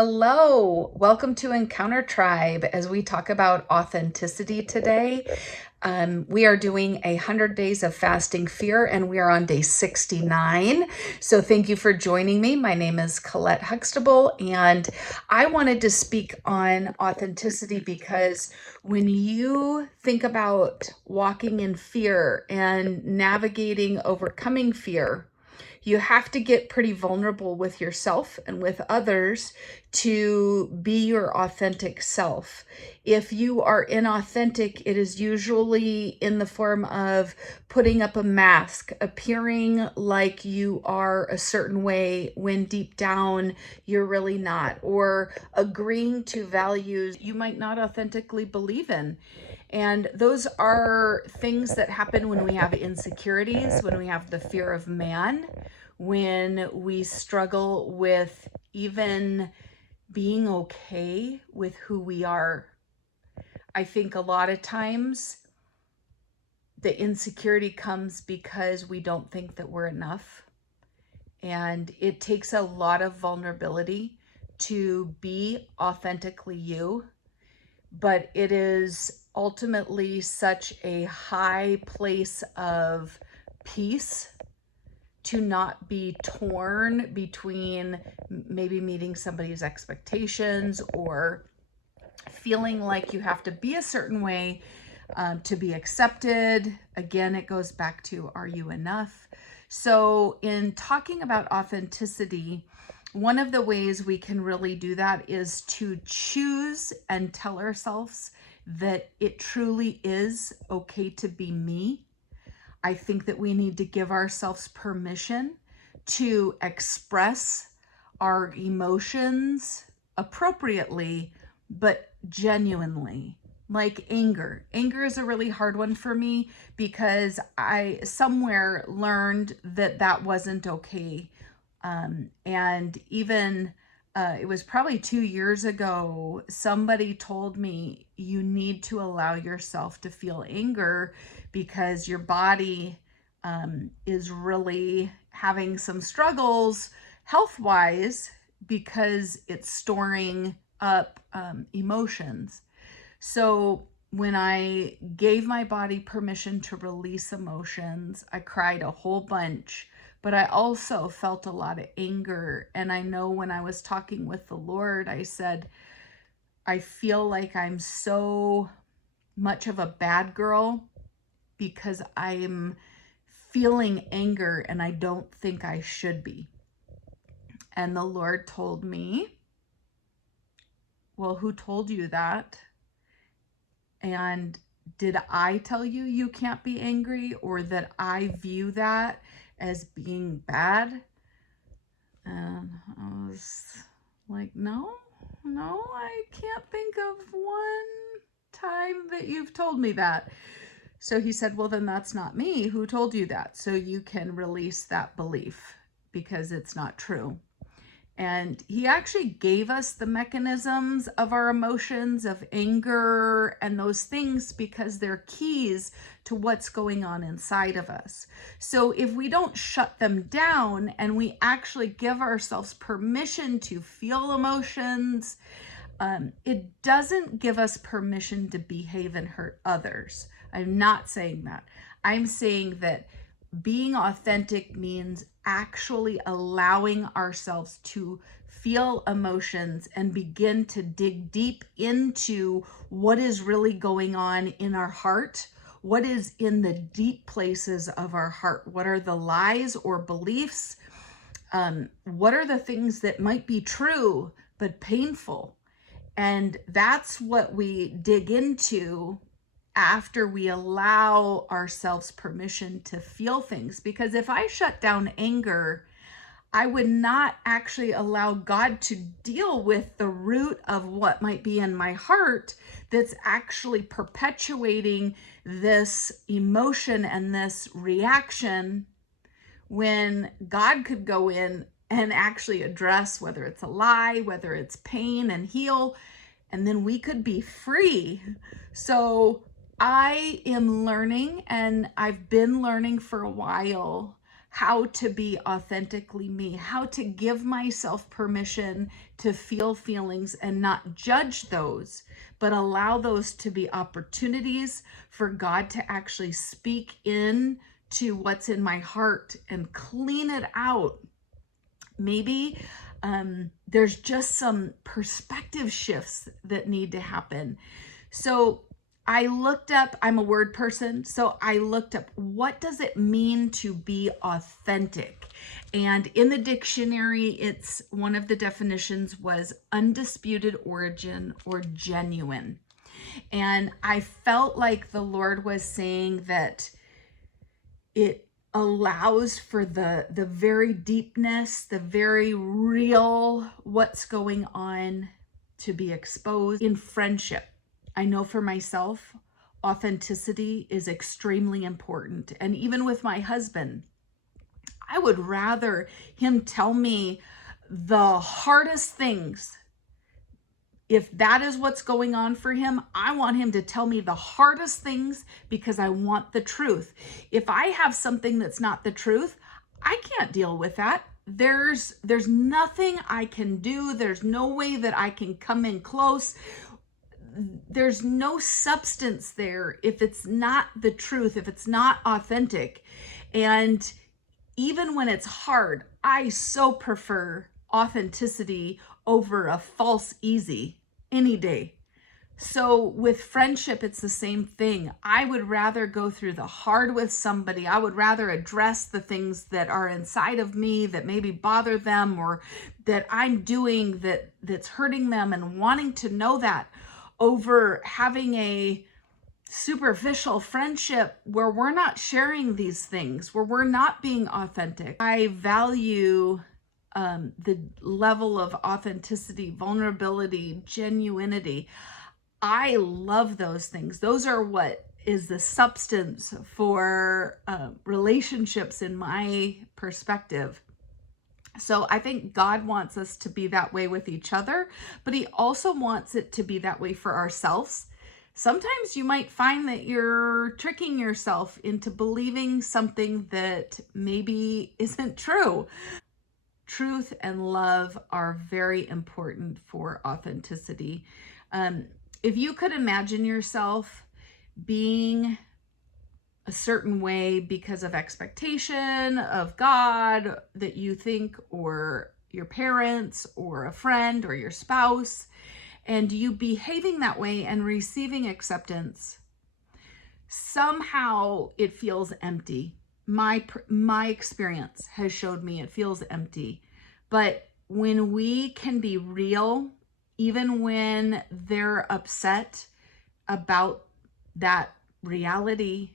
Hello, welcome to Encounter Tribe as we talk about authenticity today. We are doing 100 days of fasting fear and we are on day 69. So thank you for joining me. My name is Colette Huxtable and I wanted to speak on authenticity because when you think about walking in fear and navigating overcoming fear, you have to get pretty vulnerable with yourself and with others to be your authentic self. If you are inauthentic, it is usually in the form of putting up a mask, appearing like you are a certain way when deep down you're really not, or agreeing to values you might not authentically believe in. And those are things that happen when we have insecurities, when we have the fear of man, when we struggle with even being okay with who we are. I think a lot of times the insecurity comes because we don't think that we're enough. And it takes a lot of vulnerability to be authentically you, but it is ultimately such a high place of peace to not be torn between maybe meeting somebody's expectations or feeling like you have to be a certain way to be accepted. Again, it goes back to, are you enough? So in talking about authenticity, one of the ways we can really do that is to choose and tell ourselves that it truly is okay to be me. I think that we need to give ourselves permission to express our emotions appropriately, but genuinely. Like anger. Anger is a really hard one for me because I somewhere learned that that wasn't okay. And even it was probably 2 years ago, somebody told me you need to allow yourself to feel anger because your body is really having some struggles health-wise because it's storing up emotions. So when I gave my body permission to release emotions, I cried a whole bunch, but I also felt a lot of anger. And I know when I was talking with the Lord, I said, I feel like I'm so much of a bad girl because I'm feeling anger and I don't think I should be. And the Lord told me, well, who told you that? And did I tell you you can't be angry, or that I view that as being bad? And I was like, no, I can't think of one time that you've told me that. So he said, well, then that's not me. Who told you that? So you can release that belief because it's not true. And he actually gave us the mechanisms of our emotions, of anger and those things, because they're keys to what's going on inside of us. So if we don't shut them down and we actually give ourselves permission to feel emotions, it doesn't give us permission to behave and hurt others. I'm not saying that. I'm saying that being authentic means actually allowing ourselves to feel emotions and begin to dig deep into what is really going on in our heart. What is in the deep places of our heart? What are the lies or beliefs? What are the things that might be true but painful? And that's what we dig into after we allow ourselves permission to feel things. Because if I shut down anger, I would not actually allow God to deal with the root of what might be in my heart that's actually perpetuating this emotion and this reaction, when God could go in and actually address whether it's a lie, whether it's pain, and heal, and then we could be free. So I am learning, and I've been learning for a while, how to be authentically me, how to give myself permission to feel feelings and not judge those, but allow those to be opportunities for God to actually speak in to what's in my heart and clean it out. Maybe there's just some perspective shifts that need to happen. So I looked up, I'm a word person, so I looked up what does it mean to be authentic? And in the dictionary, it's one of the definitions was undisputed origin or genuine. And I felt like the Lord was saying that it allows for the very deepness, the very real what's going on to be exposed in friendship. I know for myself, authenticity is extremely important. And even with my husband, I would rather him tell me the hardest things. If that is what's going on for him, I want him to tell me the hardest things because I want the truth. If I have something that's not the truth, I can't deal with that. There's nothing I can do. There's no way that I can come in close. There's no substance there if it's not the truth, if it's not authentic. And even when it's hard, I so prefer authenticity over a false easy any day. So with friendship, it's the same thing. I would rather go through the hard with somebody. I would rather address the things that are inside of me that maybe bother them or that I'm doing that's hurting them and wanting to know that over having a superficial friendship where we're not sharing these things, where we're not being authentic. I value the level of authenticity, vulnerability, genuinity. I love those things. Those are what is the substance for relationships in my perspective. So I think God wants us to be that way with each other, but he also wants it to be that way for ourselves. Sometimes you might find that you're tricking yourself into believing something that maybe isn't true. Truth and love are very important for authenticity. If you could imagine yourself being a certain way because of expectation of God that you think, or your parents, or a friend, or your spouse, and you behaving that way and receiving acceptance, somehow it feels empty. My experience has showed me it feels empty. But when we can be real, even when they're upset about that reality,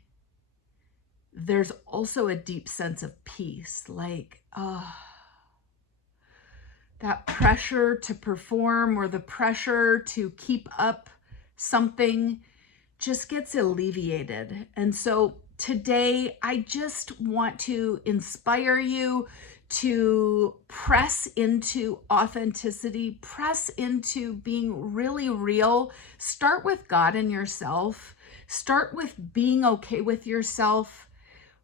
there's also a deep sense of peace, like, that pressure to perform or the pressure to keep up something just gets alleviated. And so today, I just want to inspire you to press into authenticity, press into being really real. Start with God and yourself. Start with being okay with yourself,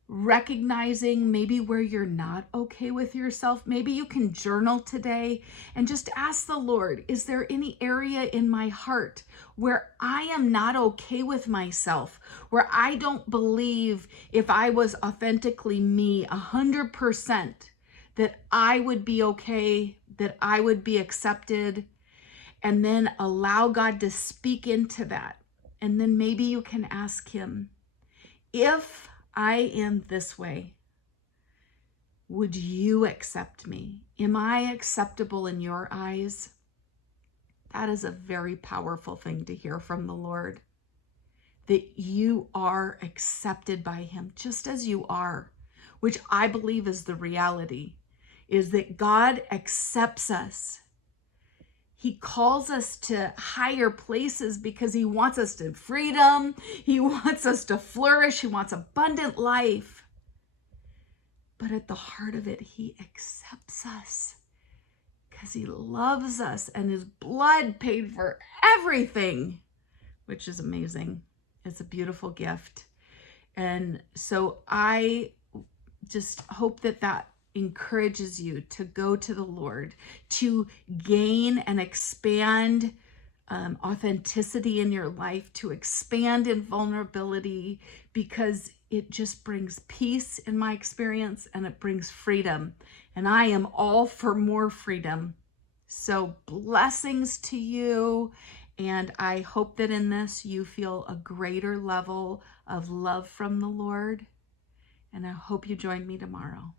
recognizing maybe where you're not okay with yourself. Maybe you can journal today and just ask the Lord, is there any area in my heart where I am not okay with myself, where I don't believe if I was authentically me 100%, that I would be okay, that I would be accepted, and then allow God to speak into that. And then maybe you can ask him, if I am this way, would you accept me? Am I acceptable in your eyes? That is a very powerful thing to hear from the Lord, that you are accepted by him just as you are, which I believe is the reality, is that God accepts us. He calls us to higher places because he wants us to freedom. He wants us to flourish. He wants abundant life. But at the heart of it, he accepts us because he loves us and his blood paid for everything, which is amazing. It's a beautiful gift. And so I just hope that that encourages you to go to the Lord, to gain and expand authenticity in your life, to expand in vulnerability, because it just brings peace in my experience and it brings freedom. And I am all for more freedom. So blessings to you. And I hope that in this you feel a greater level of love from the Lord. And I hope you join me tomorrow.